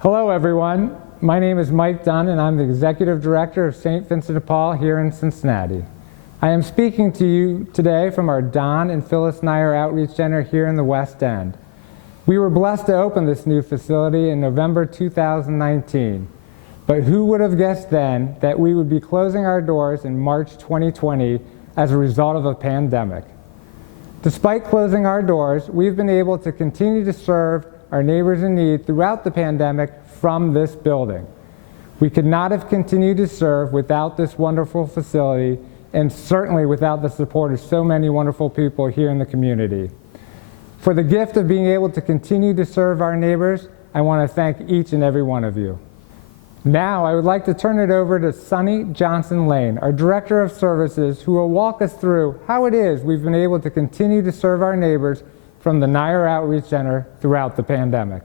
Hello everyone, my name is Mike Dunn and I'm the Executive Director of St. Vincent de Paul here in Cincinnati. I am speaking to you today from our Don and Phyllis Neyer Outreach Center here in the West End. We were blessed to open this new facility in November 2019, but who would have guessed then that we would be closing our doors in March 2020 as a result of a pandemic. Despite closing our doors, we've been able to continue to serve our neighbors in need throughout the pandemic from this building. We could not have continued to serve without this wonderful facility and certainly without the support of so many wonderful people here in the community. For the gift of being able to continue to serve our neighbors, I want to thank each and every one of you. Now I would like to turn it over to Sunny Johnson-Lane, our Director of Services, who will walk us through how it is we've been able to continue to serve our neighbors from the Neyer Outreach Center throughout the pandemic.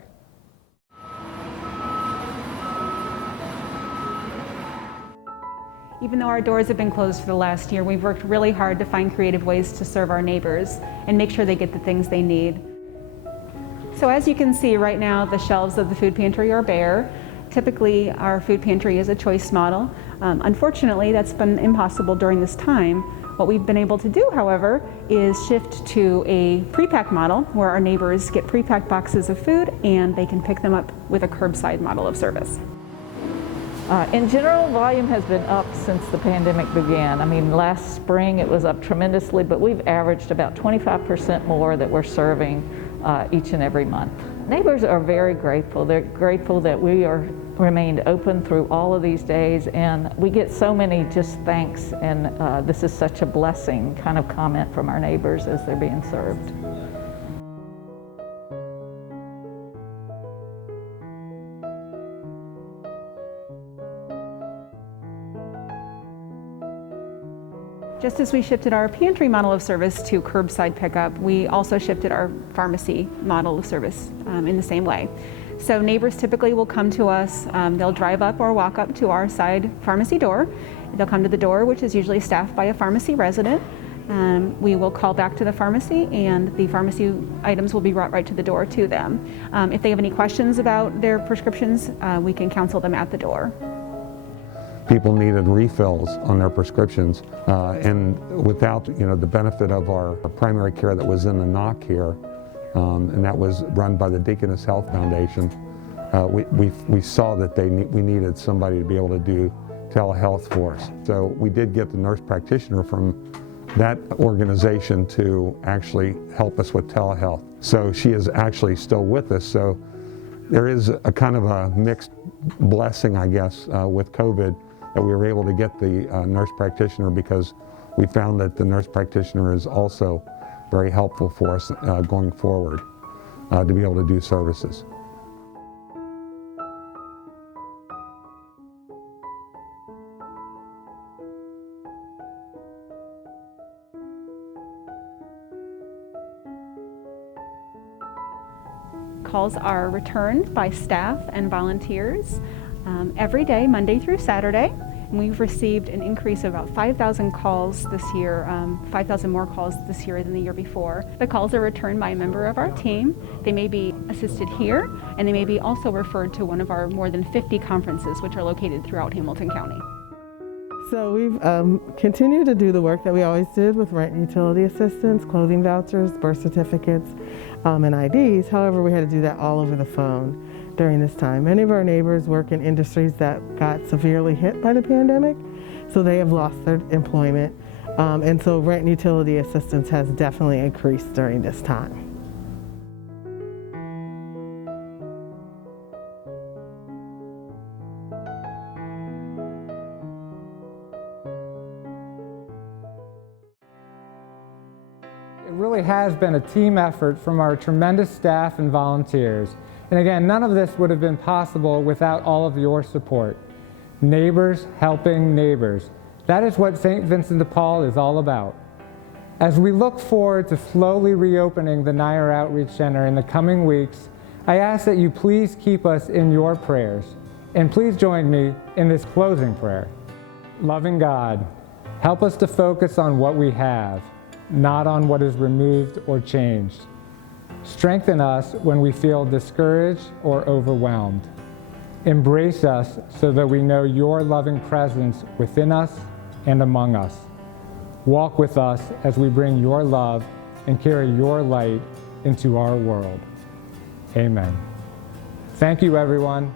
Even though our doors have been closed for the last year, we've worked really hard to find creative ways to serve our neighbors and make sure they get the things they need. So as you can see right now, the shelves of the food pantry are bare. Typically, our food pantry is a choice model. Unfortunately, that's been impossible during this time. What we've been able to do, however, is shift to a pre-pack model where our neighbors get pre-packed boxes of food and they can pick them up with a curbside model of service. In general, volume has been up since the pandemic began. I mean, last spring it was up tremendously, but we've averaged about 25% more that we're serving each and every month. Neighbors are very grateful. They're grateful that we are remained open through all of these days, and we get so many just thanks, and this is such a blessing kind of comment from our neighbors as they're being served. Just as we shifted our pantry model of service to curbside pickup, we also shifted our pharmacy model of service in the same way. So neighbors typically will come to us, they'll drive up or walk up to our side pharmacy door. They'll come to the door, which is usually staffed by a pharmacy resident. We will call back to the pharmacy and the pharmacy items will be brought right to the door to them. If they have any questions about their prescriptions, we can counsel them at the door. People needed refills on their prescriptions, and without the benefit of our primary care that was in the knock here, and that was run by the Deaconess Health Foundation, we saw that we needed somebody to be able to do telehealth for us. So we did get the nurse practitioner from that organization to actually help us with telehealth. So she is actually still with us. So there is a kind of a mixed blessing, I guess, with COVID, that we were able to get the nurse practitioner, because we found that the nurse practitioner is also very helpful for us going forward to be able to do services. Calls are returned by staff and volunteers every day, Monday through Saturday. And we've received an increase of about 5,000 calls this year, 5,000 more calls this year than the year before. The calls are returned by a member of our team. They may be assisted here, and they may be also referred to one of our more than 50 conferences which are located throughout Hamilton County. So we've continued to do the work that we always did with rent and utility assistance, clothing vouchers, birth certificates, and IDs. However, we had to do that all over the phone during this time. Many of our neighbors work in industries that got severely hit by the pandemic, so they have lost their employment. And so rent and utility assistance has definitely increased during this time. It really has been a team effort from our tremendous staff and volunteers. And again, none of this would have been possible without all of your support. Neighbors helping neighbors. That is what St. Vincent de Paul is all about. As we look forward to slowly reopening the Neyer Outreach Center in the coming weeks, I ask that you please keep us in your prayers. And please join me in this closing prayer. Loving God, help us to focus on what we have, not on what is removed or changed. Strengthen us when we feel discouraged or overwhelmed. Embrace us so that we know your loving presence within us and among us. Walk with us as we bring your love and carry your light into our world. Amen. Thank you, everyone.